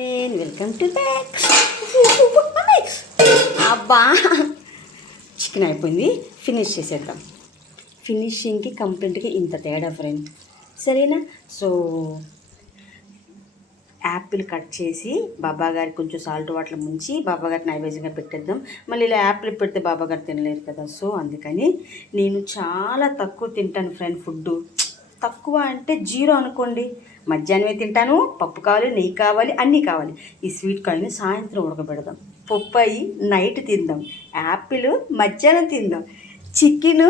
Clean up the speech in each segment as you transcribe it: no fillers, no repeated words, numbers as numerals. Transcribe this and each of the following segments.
Welcome to back. అబ్బా chicken అయిపోయింది, finish చేసేద్దాం. ఫినిషింగ్కి కంప్లీట్గా ఇంత తేడా ఫ్రెండ్, సరేనా? సో యాపిల్ కట్ చేసి బాబాగారికి కొంచెం సాల్ట్ వాటర్ ముంచి బాబాగారికి నైవేద్యంగా పెట్టేద్దాం. మళ్ళీ ఇలా యాపిల్ పెడితే బాబాగారు తినలేరు కదా. సో అందుకని నేను చాలా తక్కువ తింటాను ఫ్రెండ్. ఫుడ్డు తక్కువ అంటే జీరో అనుకోండి. మధ్యాహ్నమే తింటాను, పప్పు కావాలి, నెయ్యి కావాలి, అన్నీ కావాలి. ఈ స్వీట్ కాయని సాయంత్రం ఉడకబెడదాం, పప్పాయి నైట్ తిందాం, యాపిల్ మధ్యాహ్నం తిందాం, చికెను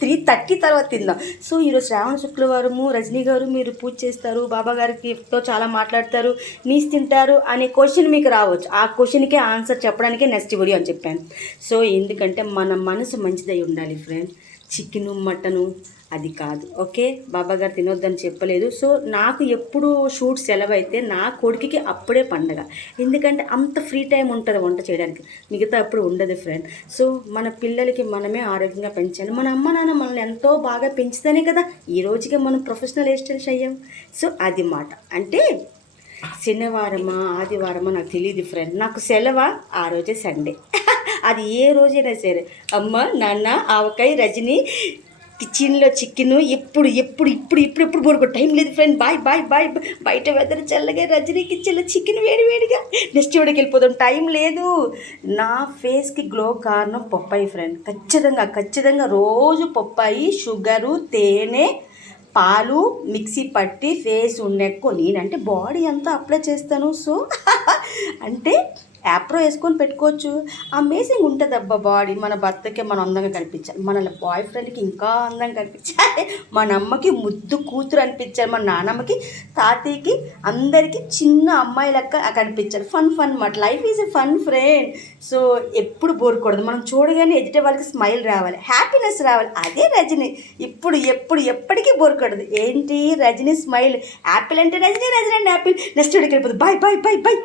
3:30 తర్వాత తిందాం. సో ఈరోజు శ్రావణ శుక్రవారము. రజనీ గారు మీరు పూజ చేస్తారు, బాబా గారితో చాలా మాట్లాడతారు, నీస్ తింటారు అనే క్వశ్చన్ మీకు రావచ్చు. ఆ క్వశ్చన్కే ఆన్సర్ చెప్పడానికే నెక్స్ట్ వీడియో అని చెప్పాను. సో ఎందుకంటే మన మనసు మంచిదై ఉండాలి ఫ్రెండ్. చికెను మటను అది కాదు, ఓకే? బాబా గారు తినొద్దని చెప్పలేదు. సో నాకు ఎప్పుడు షూట్ సెలవు అయితే నా కొడుకుకి అప్పుడే పండగ. ఎందుకంటే అంత ఫ్రీ టైం ఉంటుంది వంట చేయడానికి, మిగతా అప్పుడు ఉండదు ఫ్రెండ్. సో మన పిల్లలకి మనమే ఆరోగ్యంగా పెంచాలి. మన అమ్మ నాన్న మనల్ని ఎంతో బాగా పెంచుతానే కదా ఈ రోజుకి మనం ప్రొఫెషనల్ హెయిర్ స్టైల్స్ అయ్యాం. సో అది మాట. అంటే శనివారమా ఆదివారమా నాకు తెలియదు ఫ్రెండ్, నాకు సెలవా ఆ రోజే సండే. అది ఏ రోజైనా సరే అమ్మ నాన్న ఆవకాయ రజని కిచెన్లో చికెను ఎప్పుడు ఎప్పుడు ఇప్పుడు ఇప్పుడు ఎప్పుడు పడుకో టైం లేదు ఫ్రెండ్. Bye bye bye. బయట వెదర్ చల్లగా, రజనీ కిచెన్లో చికెన్ వేడి వేడిగా, నెక్స్ట్ వీడియోకి వెళ్ళిపోదాం. టైం లేదు. నా ఫేస్కి గ్లో కారణం పప్పాయి ఫ్రెండ్. ఖచ్చితంగా రోజు పప్పాయి, షుగరు, తేనె, పాలు మిక్సీ పట్టి ఫేస్ ఉండెక్కువ నేనంటే బాడీ అంతా అప్లై చేస్తాను. సో అంటే యాప్రో వేసుకొని పెట్టుకోవచ్చు. అమేజింగ్ ఉంటుంది అబ్బా బాడీ. మన భర్తకి మనం అందంగా కనిపించాలి, మన బాయ్ ఫ్రెండ్కి ఇంకా అందంగా కనిపించాలి, మన అమ్మకి ముద్దు కూతురు అనిపించాలి, మన నాన్నమ్మకి తాతయ్యకి అందరికీ చిన్న అమ్మాయి లెక్క కనిపించాలి. ఫన్ మాట. Life is a fun friend. So ఎప్పుడు బోరకూడదు. మనం చూడగానే ఎదుటి వాళ్ళకి స్మైల్ రావాలి, హ్యాపీనెస్ రావాలి. అదే రజనీ. ఎప్పటికీ బోరకూడదు. ఏంటి రజనీ స్మైల్. యాపిల్ అంటే రజనీ, రజనీ అంటే యాపిల్. నెక్స్ట్ వీడియోకి వెళ్ళిపోతుంది. Bye bye bye bye.